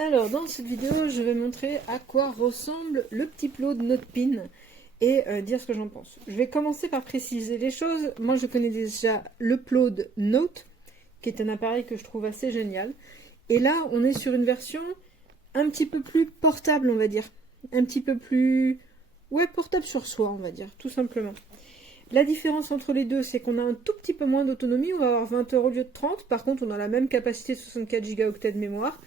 Alors, dans cette vidéo, je vais montrer à quoi ressemble le petit plot de Notepin et dire ce que j'en pense. Je vais commencer par préciser les choses. Moi, je connais déjà le plot de Note, qui est un appareil que je trouve assez génial. Et là, on est sur une version un petit peu plus portable, on va dire. Un petit peu plus... Ouais, portable sur soi, on va dire, tout simplement. La différence entre les deux, c'est qu'on a un tout petit peu moins d'autonomie. On va avoir 20 heures au lieu de 30. Par contre, on a la même capacité de 64 Go de mémoire.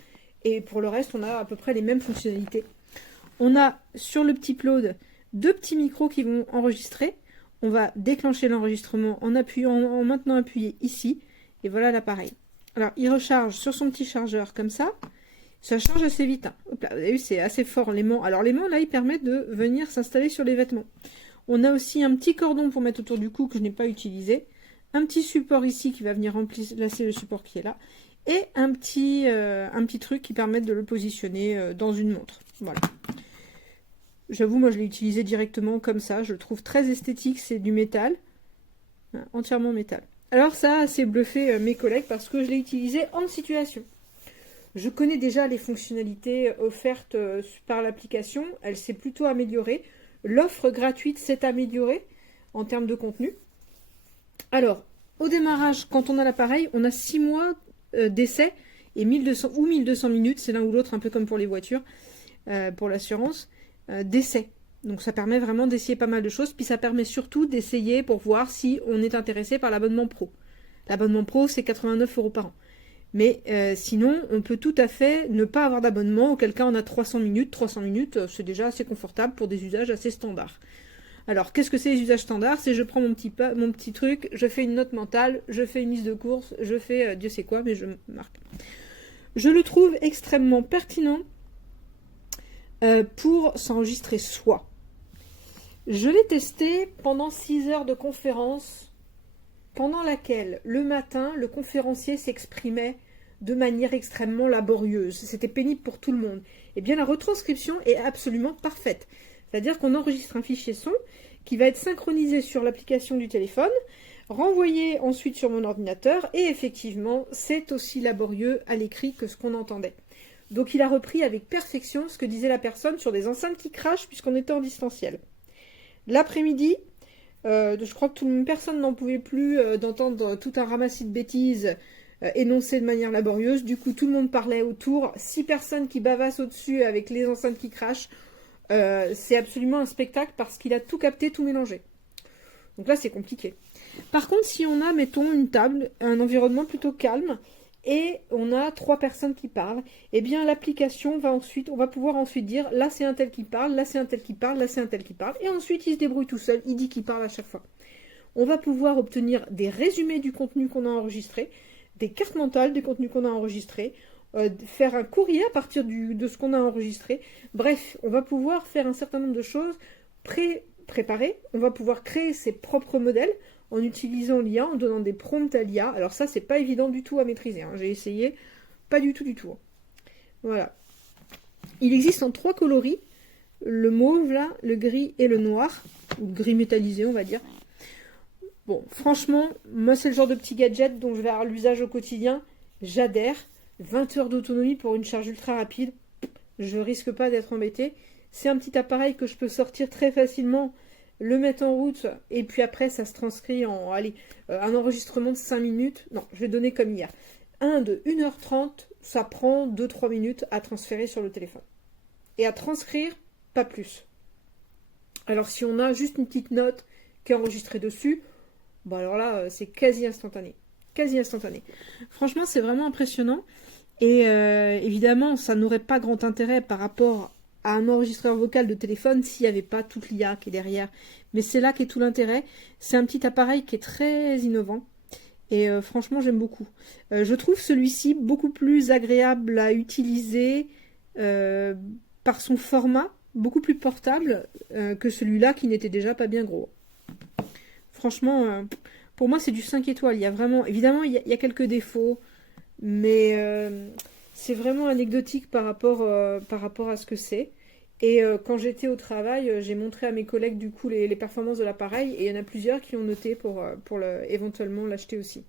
Et pour le reste, on a à peu près les mêmes fonctionnalités. On a sur le petit Plod deux petits micros qui vont enregistrer. On va déclencher l'enregistrement en maintenant appuyé ici. Et voilà l'appareil. Alors, il recharge sur son petit chargeur comme ça. Ça charge assez vite. Hein. Hop là, vous avez vu, c'est assez fort l'aimant. Alors l'aimant, là, il permet de venir s'installer sur les vêtements. On a aussi un petit cordon pour mettre autour du cou que je n'ai pas utilisé. Un petit support ici qui va venir remplacer le support qui est là. Et un petit truc qui permet de le positionner dans une montre. Voilà. J'avoue, moi je l'ai utilisé directement comme ça. Je le trouve très esthétique. C'est du métal. Entièrement métal. Alors ça a assez bluffé mes collègues parce que je l'ai utilisé en situation. Je connais déjà les fonctionnalités offertes par l'application. Elle s'est plutôt améliorée. L'offre gratuite s'est améliorée en termes de contenu. Alors, au démarrage, quand on a l'appareil, on a 6 mois d'essai et 1200 ou 1200 minutes, c'est l'un ou l'autre, un peu comme pour les voitures, pour l'assurance, d'essai. Donc ça permet vraiment d'essayer pas mal de choses, puis ça permet surtout d'essayer pour voir si on est intéressé par l'abonnement pro. L'abonnement pro, c'est 89 € par an. Mais sinon, on peut tout à fait ne pas avoir d'abonnement, auquel cas on a 300 minutes. 300 minutes, c'est déjà assez confortable pour des usages assez standards. Alors, qu'est-ce que c'est les usages standards? C'est je prends mon petit truc, je fais une note mentale, je fais une liste de courses, je fais Dieu sait quoi, mais je marque. Je le trouve extrêmement pertinent pour s'enregistrer soi. Je l'ai testé pendant 6 heures de conférence, pendant laquelle, le matin, le conférencier s'exprimait de manière extrêmement laborieuse. C'était pénible pour tout le monde. Eh bien, la retranscription est absolument parfaite. C'est-à-dire qu'on enregistre un fichier son qui va être synchronisé sur l'application du téléphone, renvoyé ensuite sur mon ordinateur, et effectivement, c'est aussi laborieux à l'écrit que ce qu'on entendait. Donc il a repris avec perfection ce que disait la personne sur des enceintes qui crachent puisqu'on était en distanciel. L'après-midi, je crois que personne n'en pouvait plus d'entendre tout un ramassis de bêtises énoncées de manière laborieuse. Du coup, tout le monde parlait autour. 6 personnes qui bavassent au-dessus avec les enceintes qui crachent. C'est absolument un spectacle parce qu'il a tout capté, tout mélangé. Donc là, c'est compliqué. Par contre, si on a, mettons, une table, un environnement plutôt calme, et on a 3 personnes qui parlent, eh bien l'application on va pouvoir ensuite dire, là c'est un tel qui parle, là c'est un tel qui parle, là c'est un tel qui parle, et ensuite il se débrouille tout seul, il dit qu'il parle à chaque fois. On va pouvoir obtenir des résumés du contenu qu'on a enregistré, des cartes mentales du contenu qu'on a enregistré, faire un courrier à partir de ce qu'on a enregistré. Bref, on va pouvoir faire un certain nombre de choses préparées. On va pouvoir créer ses propres modèles en utilisant l'IA, en donnant des prompts à l'IA. Alors ça, c'est pas évident du tout à maîtriser. Hein. J'ai essayé, pas du tout. Voilà. Il existe en 3 coloris. Le mauve, là, le gris et le noir. Ou le gris métallisé, on va dire. Bon, franchement, moi, c'est le genre de petit gadget dont je vais avoir l'usage au quotidien. J'adhère. 20 heures d'autonomie pour une charge ultra rapide, je risque pas d'être embêtée. C'est un petit appareil que je peux sortir très facilement, le mettre en route, et puis après ça se transcrit en un enregistrement de 5 minutes. Non, je vais donner comme hier. Un de 1h30, ça prend 2-3 minutes à transférer sur le téléphone. Et à transcrire, pas plus. Alors si on a juste une petite note qui est enregistrée dessus, bon alors là, c'est quasi instantané. Franchement, c'est vraiment impressionnant. Et évidemment, ça n'aurait pas grand intérêt par rapport à un enregistreur vocal de téléphone s'il n'y avait pas toute l'IA qui est derrière. Mais c'est là qu'est tout l'intérêt. C'est un petit appareil qui est très innovant. Et franchement, j'aime beaucoup. Je trouve celui-ci beaucoup plus agréable à utiliser par son format, beaucoup plus portable que celui-là qui n'était déjà pas bien gros. Franchement... pour moi, c'est du 5 étoiles. Il y a vraiment, évidemment, il y a quelques défauts, mais c'est vraiment anecdotique par rapport à ce que c'est. Et quand j'étais au travail, j'ai montré à mes collègues du coup les performances de l'appareil, et il y en a plusieurs qui ont noté pour éventuellement l'acheter aussi.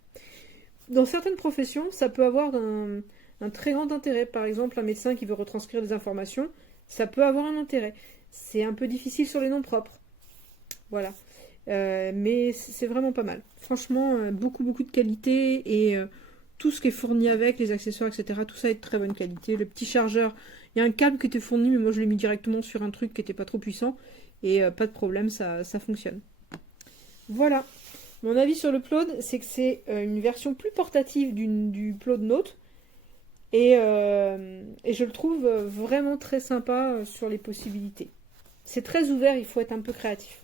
Dans certaines professions, ça peut avoir un très grand intérêt. Par exemple, un médecin qui veut retranscrire des informations, ça peut avoir un intérêt. C'est un peu difficile sur les noms propres. Voilà. Mais c'est vraiment pas mal. Franchement, beaucoup de qualité et tout ce qui est fourni avec, les accessoires, etc. Tout ça est de très bonne qualité. Le petit chargeur, il y a un câble qui était fourni, mais moi je l'ai mis directement sur un truc qui n'était pas trop puissant. Et pas de problème, ça fonctionne. Voilà. Mon avis sur le Plod, c'est que c'est une version plus portative du Plod Note. Et je le trouve vraiment très sympa sur les possibilités. C'est très ouvert, il faut être un peu créatif.